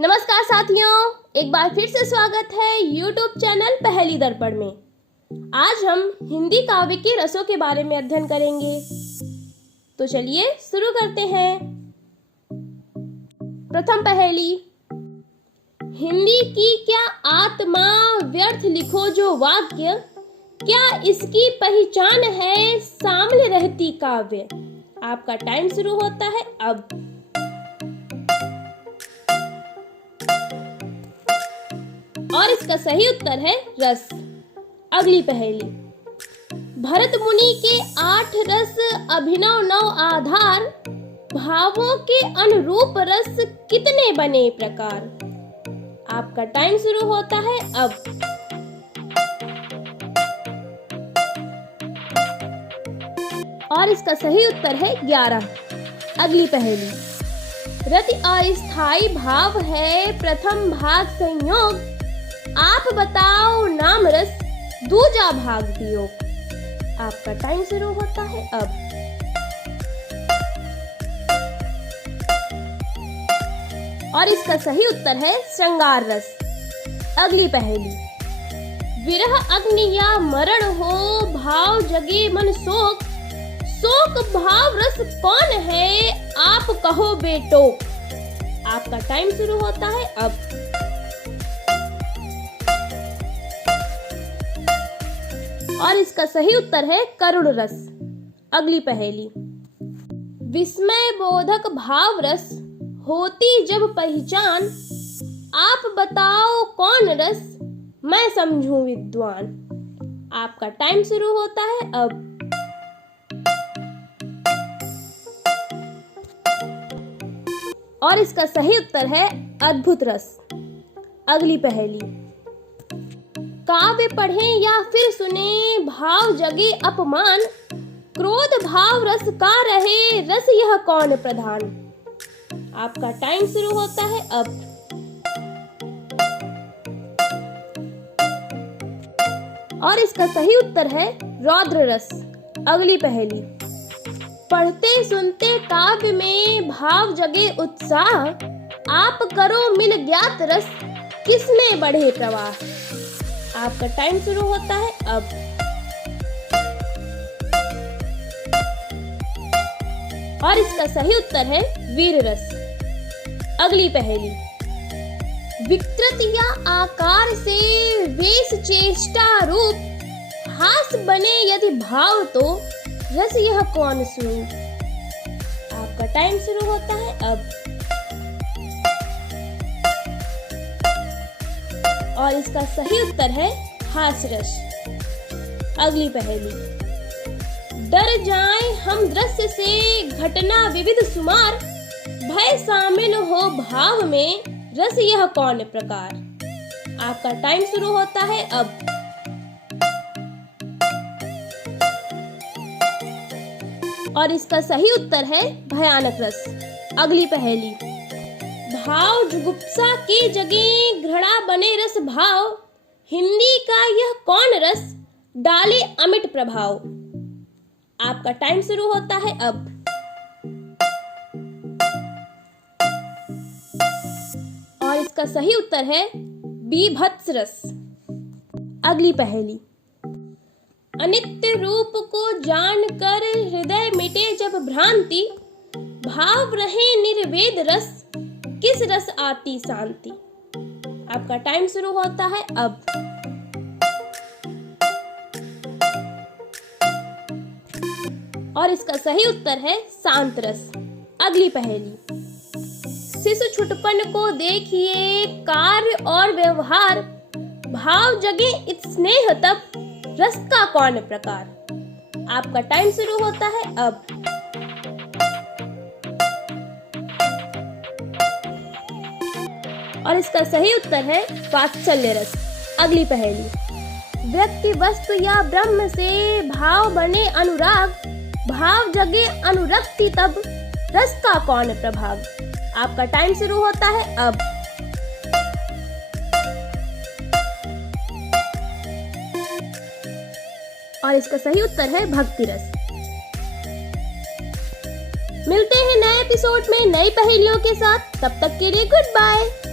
नमस्कार साथियों, एक बार फिर से स्वागत है YouTube चैनल पहेली दर्पण में। आज हम हिंदी काव्य के रसों के बारे में अध्ययन करेंगे। तो चलिए शुरू करते हैं। प्रथम पहेली। हिंदी की क्या आत्मा, व्यर्थ लिखो जो वाक्य, क्या इसकी पहचान है सामने रहती काव्य। आपका टाइम शुरू होता है अब। और इसका सही उत्तर है रस। अगली पहेली। भरत मुनि के 8 रस, अभिनव 9 आधार, भावों के अनुरूप रस कितने बने प्रकार। आपका टाइम शुरू होता है अब। और इसका सही उत्तर है 11। अगली पहेली। रति अस्थाई भाव है, प्रथम भाग संयोग, आप बताओ नाम रस, दूजा भाग वियोग। आपका टाइम शुरू होता है अब। और इसका सही उत्तर है श्रृंगार रस। अगली पहेली। विरह अग्नि या मरण हो, भाव जगे मन शोक, शोक भाव रस कौन है, आप कहो बेटो। आपका टाइम शुरू होता है अब। और इसका सही उत्तर है करुण रस। अगली पहेली। विस्मय बोधक भाव रस, होती जब पहचान, आप बताओ कौन रस, मैं समझूं विद्वान। आपका टाइम शुरू होता है अब। और इसका सही उत्तर है अद्भुत रस। अगली पहेली। काव्य पढ़ें या फिर सुने, भाव जगे अपमान, क्रोध भाव रस का रहे, रस यह कौन प्रधान। आपका टाइम शुरू होता है अब। और इसका सही उत्तर है रौद्र रस। अगली पहेली। पढ़ते सुनते काव्य में, भाव जगे उत्साह, आप करो मिल ज्ञात रस, किसमें बढ़े प्रवाह। आपका टाइम शुरू होता है अब। और इसका सही उत्तर है वीर रस। अगली पहेली। विकृत या आकार से, वेश चेष्टा रूप, हास बने यदि भाव तो, रस यह कौन स्वरूप। आपका टाइम शुरू होता है अब। और इसका सही उत्तर है हास्यरस। अगली पहेली। डर जाएं हम दृश्य से, घटना विविध सुमार, भय शामिल हो भाव में, रस यह कौन प्रकार। आपका टाइम शुरू होता है अब। और इसका सही उत्तर है भयानक रस। अगली पहेली। भाव जुगुप्सा के जगे, घृणा बने रस भाव, हिंदी का यह कौन रस, डाले अमिट प्रभाव। आपका टाइम शुरू होता है अब। और इसका सही उत्तर है बीभत्स रस। अगली पहेली। अनित्य रूप को जानकर हृदय मिटे जब भ्रांति, भाव रहे निर्वेद रस, किस रस आती शांति। आपका टाइम शुरू होता है अब। और इसका सही उत्तर है शांत रस। अगली पहेली। शिशु छुटपन को देखिए, कार्य और व्यवहार, भाव जगे इत स्नेह तब, रस का कौन प्रकार। आपका टाइम शुरू होता है अब। और इसका सही उत्तर है वात्सल्य रस। अगली पहेली। व्यक्ति वस्तु या ब्रह्म से, भाव बने अनुराग, भाव जगे अनुरक्ति तब, रस का कौन प्रभाव। आपका टाइम शुरू होता है अब। और इसका सही उत्तर है भक्ति रस। मिलते हैं नए एपिसोड में नई पहेलियों के साथ। तब तक के लिए गुड बाय।